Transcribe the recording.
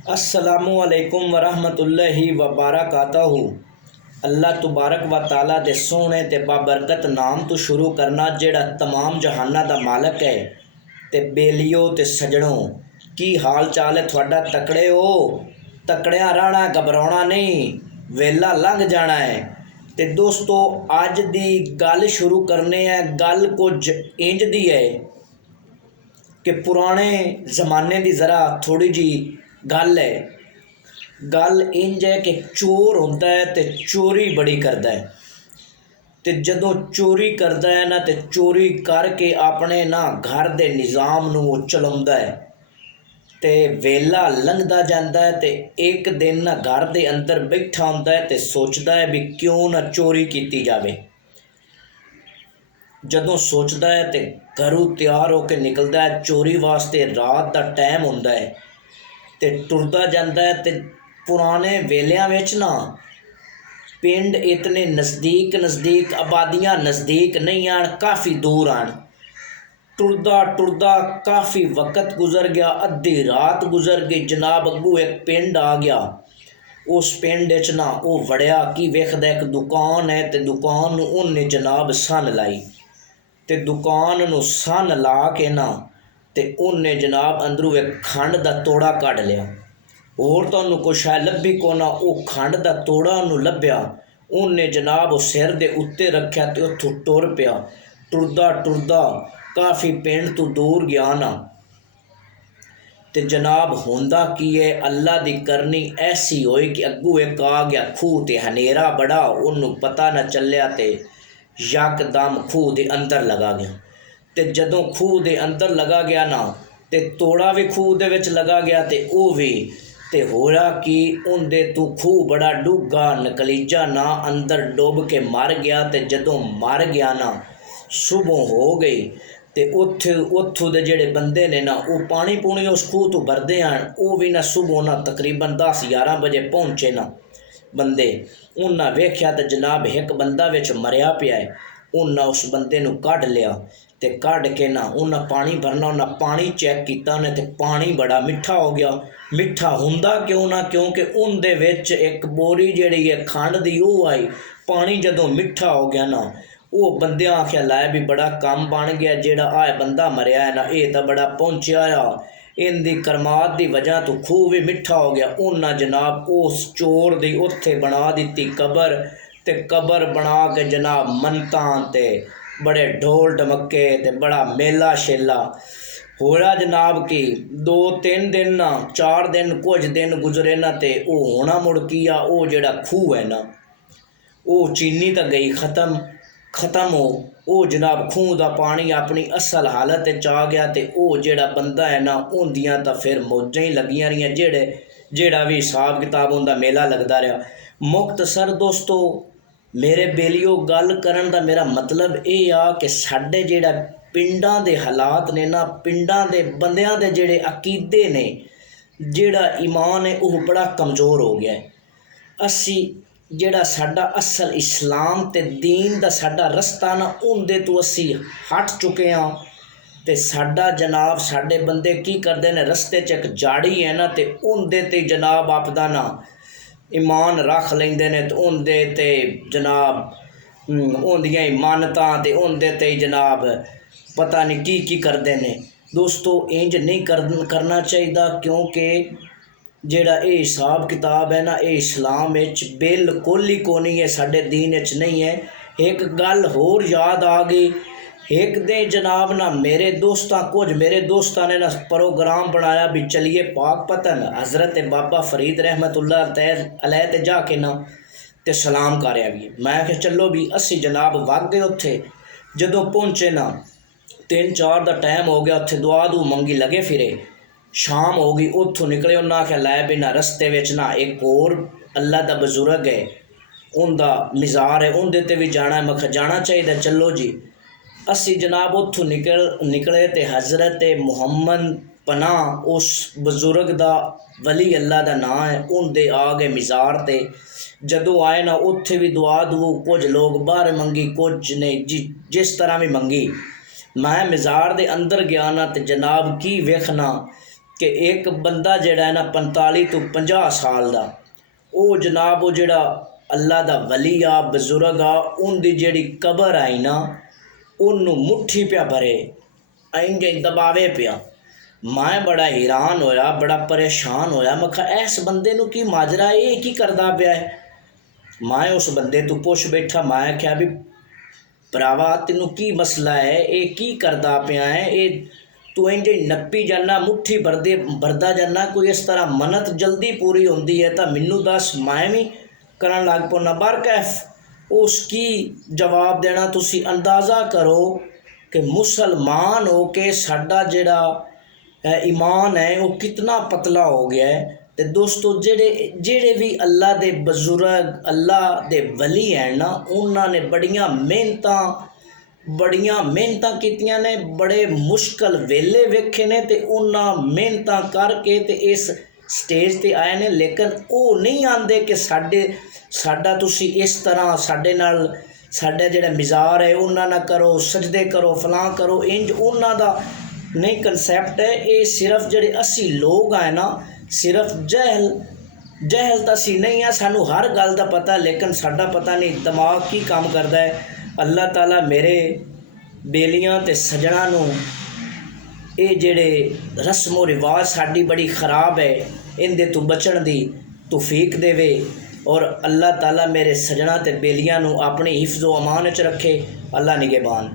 अस्सलामुअलैकुम वरहमतुल्लाहि वबरकातहू। अल्लाह तबारक व ताला दे सोहने ते बाबरकत नाम तो शुरू करना जेड़ा तमाम जहाना दा मालक है। ते बेलियो ते सजणों, की हाल चाल है थोड़ा? तकड़े हो? तकड़िया रहना, घबराना नहीं, वेला लंघ जाना है। ते दोस्तों, अज दी गल शुरू करने है। गल कुछ इंज दी है कि पुराने ज़माने की ज़रा थोड़ी जी गल है। गल इंज है कि चोर होंदा है तो चोरी बड़ी करता है। तो जदों चोरी करता है ना, तो चोरी करके अपने ना घर के निज़ाम नूं वो चलाउंदा है। तो वेला लंघदा जांदा है। तो एक दिन ना घर के अंदर बैठा हुंदा है तो सोचता है भी क्यों ना चोरी की जाए। जदों सोचता है तो घरों तैयार होकर निकलता है चोरी वास्ते। रात का टाइम होंदा है तो टुरदा जांदा है। तो पुराने वेलियां विच ना पिंड इतने नज़दीक नज़दीक, आबादियां नज़दीक नहीं आन, काफ़ी दूर आन। टुरदा टुरदा काफ़ी वक्त गुजर गया, अद्धी रात गुजर गई। जनाब अग्गू एक पिंड आ गया। उस पिंड च ना वो वड़िया कि वेखदा एक दुकान है। तो दुकान नूं उन्हें जनाब सन लाई। तो दुकान नूं सन ला के ना ते उन्हें जनाब अंदरों एक खंड का तोड़ा कढ़ लिया। होर तुहानूं कोई शै लभी को ना, वो खंड का तोड़ा उन्होंने लभ्या। उन्हें जनाब सिर दे उत्ते रखा तो उत्थों टुर पिया। टुरदा टुरदा काफ़ी पिंड तो दूर गया ना, तो जनाब होंदा की है, अल्लाह की करनी ऐसी होई कि अग्गू एक आ गया खूह। ते हनेरा बड़ा, उन्होंने पता न चलिया तो यकदम खूह के अंदर लगा गया। तो जदों खूह के अंदर लगा गया ना, तो तोड़ा भी खूह दे विच लगा गया तो वह भी। तो होया कि उनदे तू खूह बड़ा डूंगा, नकलीजा ना अंदर डुब के मर गया। तो जदों मर गया ना, सुबह हो गई। तो उत्थों दे जेड़े बंदे ने ना, वो पानी पूनी उस खूह तो भरदे हैं। वो भी ना सुबह ना तकरीबन 10-11 बजे पहुँचे ना बंदे। उन्हें वेख्या तो जनाब एक बंदा विच मरिया पिया है। उन्हें उस बंदे नूं कढ़ लिया। तो कढ़ के ना उन्हें पानी भरना, उन्हें पानी चैक किया उन्हें, तो पानी बड़ा मिठा हो गया। मिठा हुंदा क्यों ना, क्योंकि उनदे विच एक बोरी जिहड़ी है खंड दी वो आई। पानी जदों मिठा हो गया ना, वो बंदे आख्या लै भी बड़ा काम बन गया। जेड़ा आए बंदा मरिया है ना, ये तो बड़ा पहुँचा आ, इनकी करमात की वजह तो खूह भी मिठा हो गया। उन्हें जनाब उस चोर दी उत्थे बना दी कबर। ते कबर बना के जनाब मनतां ते बड़े ढोल ढमके ते बड़ा मेला शेला होया जनाब। कि 2-3 दिन ना 4 दिन कुछ दिन गुजरे ना, तो वो होना मुड़ की आ, वो जेड़ा खूह है ना, वो चीनी तो गई ख़त्म हो। वो जनाब खूह का पानी अपनी असल हालत आ गया। तो वो जेड़ा बंदा है ना, उन्दियां तो फिर मौजां ही लगियां रही। जेड़ा भी हिसाब किताब उनका मेला लगता रहा। मुख्तसर दोस्तों, मेरे बेलियो गल करन दा मेरा मतलब ये आ कि साडे जेड़ा पिंडां दे हालात ने ना, पिंडां दे बंदियां दे जेड़े अकीदे ने, जेड़ा ईमान है, वो बड़ा कमज़ोर हो गया है। असी जेड़ा साडा असल इस्लाम ते दीन दा साडा रस्ता ना, उनदे तो असी हट चुके हाँ। ते साडा जनाब साडे बंदे की करते हैं, रस्ते च एक जाड़ी है ना, तो उनदे ते जनाब आपदा ना ईमान रख लेंदे ने। तो उनदे ते जनाब उनदियां ही मानतां ते उनदे ते जनाब पता नहीं की करते हैं। दोस्तों, इंज नहीं करना चाहिए, क्योंकि जेड़ा ये हिसाब किताब है ना, ये इस्लाम विच बिल्कुल ही कोनी है, साडे दीन विच नहीं है। एक गल होर याद आ गई। एक दिन जनाब ना कुछ मेरे दोस्तां ने ना प्रोग्राम बनाया भी चलिए पाक पतन हज़रत बाबा फरीद रहमतुल्लाह अलैह ते जाके ना ते सलाम कर आइए। मैं आख्या चलो भी। असी जनाब वग गए उत्थे। जदों पहुँचे ना 3-4 का टाइम हो गया, उत्थे दुआ दू मंगी लगे फिरे। शाम हो गई, उत्थों निकले। उन्हें आख्या लै भी ना रस्ते विच ना एक होर अल्लाह दा बजुर्ग है, उनका मज़ार है, उनदे ते भी जाना है। मैं आख्या जाना चाहिए, चलो जी। असी जनाब उत्थों निकले तो हज़रत मुहम्मद पनाह उस बजुर्ग दा वली अल्लाह दा नाम है, उनदे आ गए मज़ार ते। जदों आए ना, उत्थे भी दुआ दू कुछ लोग बाहर मंगी, कुछ ने जिस तरह भी मंगी। मैं मज़ार दे अंदर गया ना, तो जनाब की वेखना कि एक बंदा जिहड़ा है ना 45 तो 50 साल दा ਉਹ जनाब वो जिहड़ा अल्लाह दा वली आ बजुर्ग आ उनकी जिहड़ी कबर आई ना उन्नू मुट्ठी पिया भरे इंज दबावे पिया। मैं बड़ा हैरान होया बड़ा परेशान होया। मैं कहा इस बंदे नू की माजरा है, ये की करदा पिया है। मैं उस बंदे तू पुछ बैठा, मैं आख्या भी भरावा तेनू की मसला है, ये की करदा पिया है, ये तू इंज नप्पी जाना मुट्ठी भरदा जाना, कोई इस तरह मन्नत जल्दी पूरी होंदी है तो मैनू दस, मैं भी करन लग पौना। बरकैफ उसकी जवाब देना तुसी अंदाज़ा करो कि मुसलमान हो के साडा जिहड़ा ईमान है वो कितना पतला हो गया है। तो दोस्तों जेड़े भी अल्लाह दे बजुर्ग अल्लाह दे वली हैं ना उन्होंने बड़ियां मेहनतां कीतियां ने, बड़े मुश्किल वेले वेखे ने ते उन्हां मेहनतां करके ते इस स्टेज ते आए ने। लेकिन वो नहीं आंदे कि साडा तुसी इस तरह साडे नाल साडा जिहड़ा मिज़ार है उन्हां ना करो, सजदे करो, फलां करो, इंज उन्हां दा नहीं कंसैप्ट है। ये सिर्फ जिहड़े असी लोग हैं ना सिर्फ जहल तो असी नहीं है, सानू हर गल का पता, लेकिन साडा पता नहीं दिमाग की काम करता है। अल्लाह ताला मेरे बेलियां ते सजना नू ये जिहड़े रस्मो रिवाज साडी बड़ी ख़राब है इनदे तो बचण दी तौफीक देवे और अल्लाह ताला मेरे सजना ते बेलियां नू अपनी हिफ्ज़ो अमान च रखे। अल्लाह निगहबान।